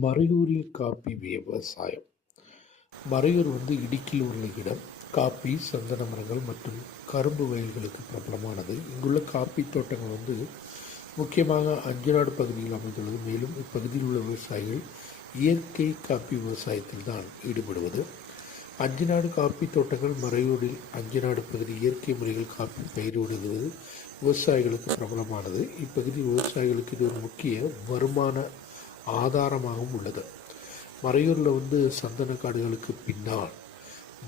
மறையூரில் copy விவசாயம். மறையூர் இடுக்கியில் உள்ள இடம். காப்பி, சந்தன மரங்கள் மற்றும் கரும்பு வயல்களுக்கு பிரபலமானது. இங்குள்ள காப்பி தோட்டங்கள் முக்கியமாக அஞ்சநாடு பகுதியில் அமைந்துள்ளது. மேலும் இப்பகுதியில் உள்ள விவசாயிகள் இயற்கை காப்பி விவசாயத்தில் தான் ஈடுபடுவது. அஞ்சநாடு காப்பி தோட்டங்கள் மறையூரில் அஞ்சநாடு பகுதி இயற்கை முறைகள் காப்பி பயிரிடுவது விவசாயிகளுக்கு பிரபலமானது. இப்பகுதி விவசாயிகளுக்கு இது ஒரு முக்கிய வருமான ஆதாரமாகவும் உள்ளது. மறையூரில் சந்தன காடுகளுக்கு பின்னால்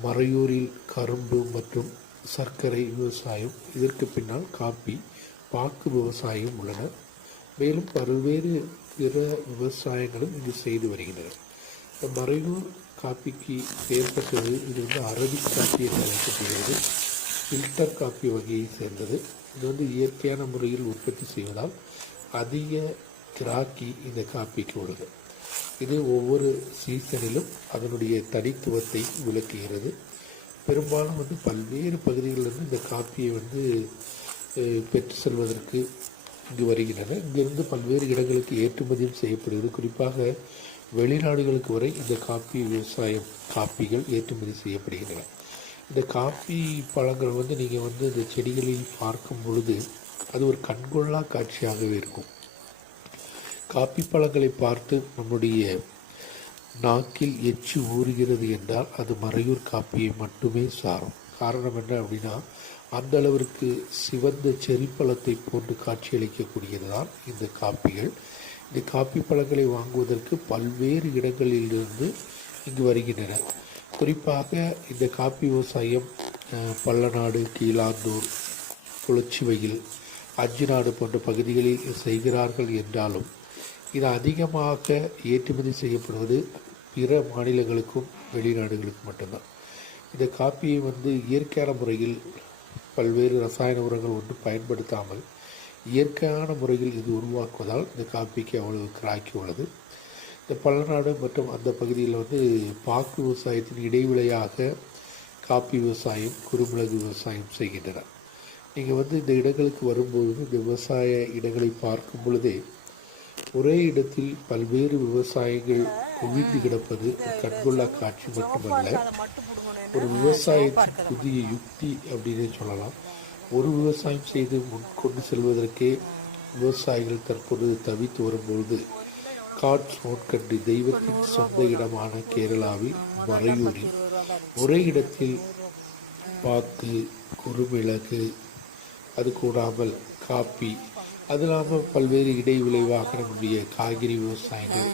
மறையூரில் கரும்பு மற்றும் சர்க்கரை விவசாயம், இதற்கு பின்னால் காப்பி, பாக்கு விவசாயம் உள்ளன. மேலும் பல்வேறு பிற விவசாயங்களும் இங்கு செய்து வருகின்றன. மறையூர் காப்பிக்கு பெயர் பெற்றது. இது அரபிக் காப்பி என்று அழைக்கப்படுகிறது. ஃபில்டர் காப்பி வகையை சேர்ந்தது. இது இயற்கையான முறையில் உற்பத்தி செய்வதால் அதிக கிராக்கி இந்த காப்பிக்கு உள்ளது. இது ஒவ்வொரு சீசனிலும் அதனுடைய தனித்துவத்தை விளக்குகிறது. பெரும்பாலும் பல்வேறு பகுதிகளிலிருந்து இந்த காப்பியை பெற்று செல்வதற்கு இங்கு வருகின்றன. இங்கிருந்து பல்வேறு இடங்களுக்கு ஏற்றுமதியும் செய்யப்படுகிறது. குறிப்பாக வெளிநாடுகளுக்கு வரை இந்த காப்பி விவசாயம் காப்பிகள் ஏற்றுமதி செய்யப்படுகின்றன. இந்த காப்பி பழங்கள் நீங்கள் இந்த செடிகளில் பார்க்கும் பொழுது அது ஒரு கண்கொள்ளா காட்சியாகவே இருக்கும். காப்பி பழங்களை பார்த்து நம்முடைய நாக்கில் எச்சி ஊறுகிறது என்றால் அது மறையூர் காப்பியை மட்டுமே சாரும். காரணம் என்ன அப்படின்னா, அந்த அளவிற்கு சிவந்த செரிப்பழத்தை போன்று காட்சியளிக்கக்கூடியது தான் இந்த காப்பிகள். இந்த காப்பி பழங்களை வாங்குவதற்கு பல்வேறு இடங்களிலிருந்து இங்கு வருகின்றன. குறிப்பாக இந்த காப்பி விவசாயம் பல்லநாடு, கீழாந்தூர், குளச்சிவயல், அஞ்சிநாடு போன்ற பகுதிகளில் செய்கிறார்கள் என்றாலும் இது அதிகமாக ஏற்றுமதி செய்யப்படுவது பிற மாநிலங்களுக்கும் வெளிநாடுகளுக்கும் மட்டும்தான். இந்த காப்பியை இயற்கையான முறையில் பல்வேறு ரசாயன உரங்கள் பயன்படுத்தாமல் இயற்கையான முறையில் இது உருவாக்குவதால் இந்த காப்பிக்கு அவ்வளவு கிராக்கி உள்ளது. இந்த பல்லநாடு மற்றும் அந்த பகுதியில் பாக்கு விவசாயத்தின் இடைவிளையாக காப்பி விவசாயம், குறுமிளகு விவசாயம் செய்கின்றனர். நீங்கள் இந்த இடங்களுக்கு வரும்போது இந்த விவசாய இடங்களை பார்க்கும் பொழுதே ஒரே இடத்தில் பல்வேறு விவசாயங்கள் குவிந்து கிடப்பது கண்கொள்ளா காட்சி மட்டுமல்ல, ஒரு விவசாயத்தின் புதிய யுக்தி அப்படின்னு சொல்லலாம். ஒரு விவசாயம் செய்து முன்கொண்டு செல்வதற்கே விவசாயிகள் தற்போது தவித்து வரும்பொழுது காட்ஸ் நோட்கண்டு தெய்வத்தின் சொந்த இடமான கேரளாவில் மறையூரில் ஒரே இடத்தில் பாக்கு, குறுமிளகு, அது கூடாமல் காப்பி, அது இல்லாமல் பல்வேறு இடை விளைவாக நம்முடைய காய்கறி விவசாயங்கள்